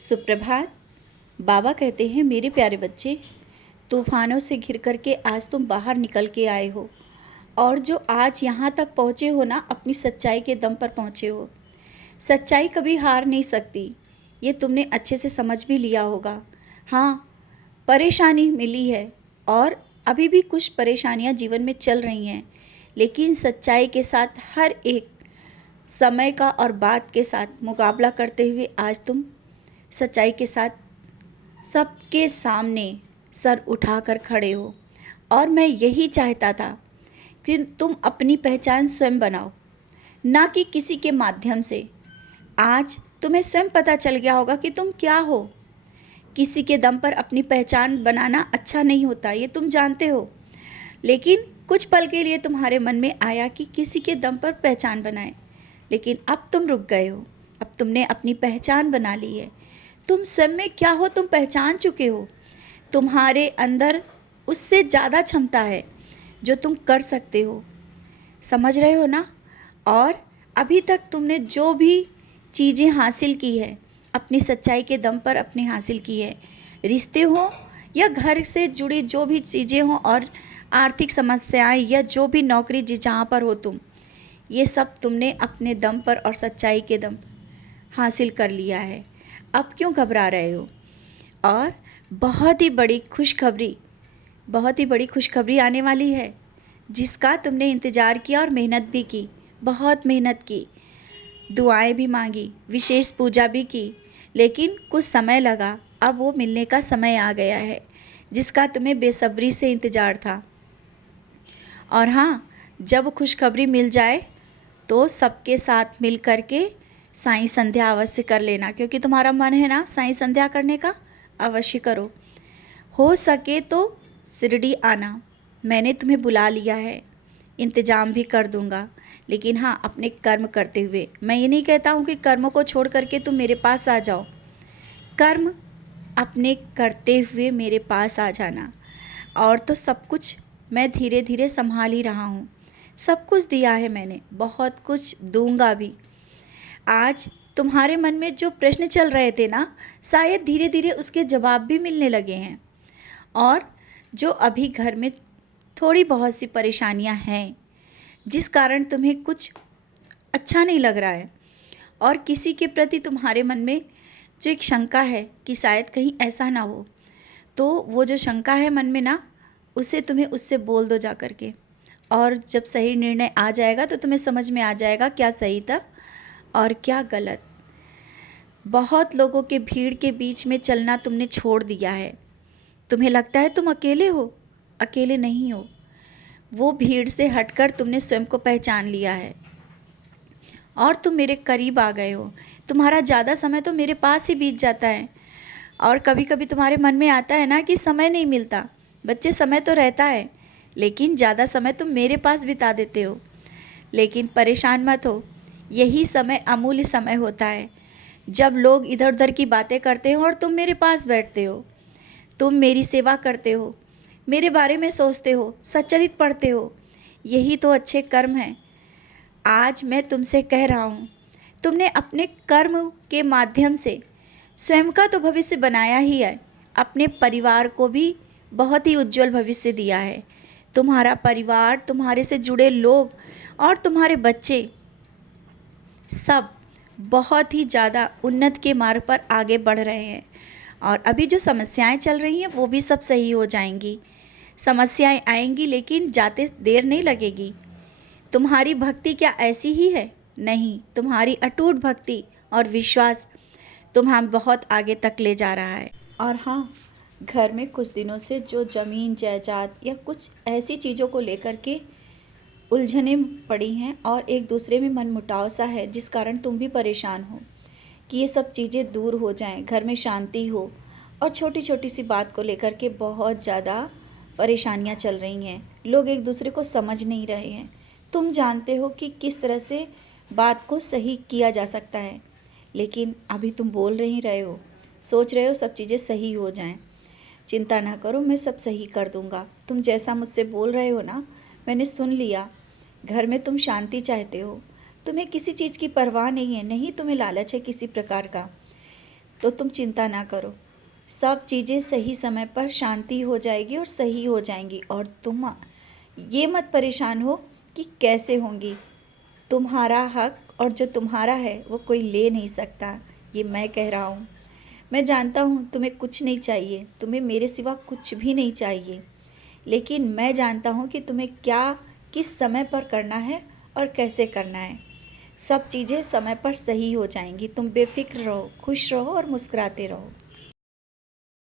सुप्रभात। बाबा कहते हैं, मेरे प्यारे बच्चे, तूफानों से घिर कर के आज तुम बाहर निकल के आए हो और जो आज यहाँ तक पहुँचे हो ना, अपनी सच्चाई के दम पर पहुँचे हो। सच्चाई कभी हार नहीं सकती, ये तुमने अच्छे से समझ भी लिया होगा। हाँ, परेशानी मिली है और अभी भी कुछ परेशानियाँ जीवन में चल रही हैं, लेकिन सच्चाई के साथ हर एक समय का और बात के साथ मुकाबला करते हुए आज तुम सच्चाई के साथ सबके सामने सर उठाकर खड़े हो। और मैं यही चाहता था कि तुम अपनी पहचान स्वयं बनाओ, ना कि किसी के माध्यम से। आज तुम्हें स्वयं पता चल गया होगा कि तुम क्या हो। किसी के दम पर अपनी पहचान बनाना अच्छा नहीं होता, ये तुम जानते हो। लेकिन कुछ पल के लिए तुम्हारे मन में आया कि किसी के दम पर पहचान बनाए, लेकिन अब तुम रुक गए हो। अब तुमने अपनी पहचान बना ली है। तुम स्वयं में क्या हो तुम पहचान चुके हो। तुम्हारे अंदर उससे ज़्यादा क्षमता है जो तुम कर सकते हो। समझ रहे हो ना। और अभी तक तुमने जो भी चीज़ें हासिल की है, अपनी सच्चाई के दम पर अपनी हासिल की है। रिश्ते हो या घर से जुड़ी जो भी चीज़ें हों और आर्थिक समस्याएं या जो भी नौकरी जहाँ पर हो तुम, ये सब तुमने अपने दम पर और सच्चाई के दम पर हासिल कर लिया है। अब क्यों घबरा रहे हो। और बहुत ही बड़ी खुशखबरी आने वाली है, जिसका तुमने इंतज़ार किया और मेहनत भी की, बहुत मेहनत की, दुआएं भी मांगी, विशेष पूजा भी की, लेकिन कुछ समय लगा। अब वो मिलने का समय आ गया है, जिसका तुम्हें बेसब्री से इंतज़ार था। और हाँ, जब खुशखबरी मिल जाए तो सबके साथ मिल कर के साईं संध्या अवश्य कर लेना, क्योंकि तुम्हारा मन है ना साईं संध्या करने का। अवश्य करो। हो सके तो शिरडी आना, मैंने तुम्हें बुला लिया है, इंतज़ाम भी कर दूंगा। लेकिन हाँ, अपने कर्म करते हुए। मैं ये नहीं कहता हूँ कि कर्मों को छोड़ करके तुम मेरे पास आ जाओ। कर्म अपने करते हुए मेरे पास आ जाना। और तो सब कुछ मैं धीरे धीरे संभाल ही रहा हूँ। सब कुछ दिया है मैंने, बहुत कुछ दूंगा भी। आज तुम्हारे मन में जो प्रश्न चल रहे थे ना, शायद धीरे धीरे उसके जवाब भी मिलने लगे हैं। और जो अभी घर में थोड़ी बहुत सी परेशानियां हैं, जिस कारण तुम्हें कुछ अच्छा नहीं लग रहा है, और किसी के प्रति तुम्हारे मन में जो एक शंका है कि शायद कहीं ऐसा ना हो, तो वो जो शंका है मन में ना, उसे तुम्हें उससे बोल दो जा कर के। और जब सही निर्णय आ जाएगा तो तुम्हें समझ में आ जाएगा क्या सही था और क्या गलत। बहुत लोगों के भीड़ के बीच में चलना तुमने छोड़ दिया है। तुम्हें लगता है तुम अकेले हो, अकेले नहीं हो। वो भीड़ से हटकर तुमने स्वयं को पहचान लिया है और तुम मेरे करीब आ गए हो। तुम्हारा ज़्यादा समय तो मेरे पास ही बीत जाता है। और कभी कभी तुम्हारे मन में आता है ना कि समय नहीं मिलता। बच्चे, समय तो रहता है, लेकिन ज़्यादा समय तुम मेरे पास बिता देते हो। लेकिन परेशान मत हो, यही समय अमूल्य समय होता है, जब लोग इधर उधर की बातें करते हो और तुम मेरे पास बैठते हो। तुम मेरी सेवा करते हो, मेरे बारे में सोचते हो, सच्चरित पढ़ते हो। यही तो अच्छे कर्म हैं। आज मैं तुमसे कह रहा हूँ, तुमने अपने कर्म के माध्यम से स्वयं का तो भविष्य बनाया ही है, अपने परिवार को भी बहुत ही उज्जवल भविष्य दिया है। तुम्हारा परिवार, तुम्हारे से जुड़े लोग और तुम्हारे बच्चे सब बहुत ही ज़्यादा उन्नत के मार्ग पर आगे बढ़ रहे हैं। और अभी जो समस्याएं चल रही हैं वो भी सब सही हो जाएंगी। समस्याएं आएंगी, लेकिन जाते देर नहीं लगेगी। तुम्हारी भक्ति क्या ऐसी ही है? नहीं, तुम्हारी अटूट भक्ति और विश्वास तुम्हें बहुत आगे तक ले जा रहा है। और हाँ, घर में कुछ दिनों से जो ज़मीन जायदाद या कुछ ऐसी चीज़ों को लेकर के उलझने पड़ी हैं और एक दूसरे में मनमुटाव सा है, जिस कारण तुम भी परेशान हो कि ये सब चीज़ें दूर हो जाएं, घर में शांति हो। और छोटी छोटी सी बात को लेकर के बहुत ज़्यादा परेशानियां चल रही हैं। लोग एक दूसरे को समझ नहीं रहे हैं। तुम जानते हो कि किस तरह से बात को सही किया जा सकता है, लेकिन अभी तुम बोल नहीं रहे हो, सोच रहे हो सब चीज़ें सही हो जाएं। चिंता ना करो, मैं सब सही कर दूंगा। तुम जैसा मुझसे बोल रहे हो ना, मैंने सुन लिया। घर में तुम शांति चाहते हो, तुम्हें किसी चीज़ की परवाह नहीं है, नहीं तुम्हें लालच है किसी प्रकार का। तो तुम चिंता ना करो, सब चीज़ें सही समय पर शांति हो जाएगी और सही हो जाएंगी। और तुम ये मत परेशान हो कि कैसे होंगी। तुम्हारा हक और जो तुम्हारा है वो कोई ले नहीं सकता, ये मैं कह रहा हूँ। मैं जानता हूँ तुम्हें कुछ नहीं चाहिए, तुम्हें मेरे सिवा कुछ भी नहीं चाहिए, लेकिन मैं जानता हूँ कि तुम्हें क्या किस समय पर करना है और कैसे करना है। सब चीज़ें समय पर सही हो जाएंगी, तुम बेफिक्र रहो, खुश रहो और मुस्कुराते रहो।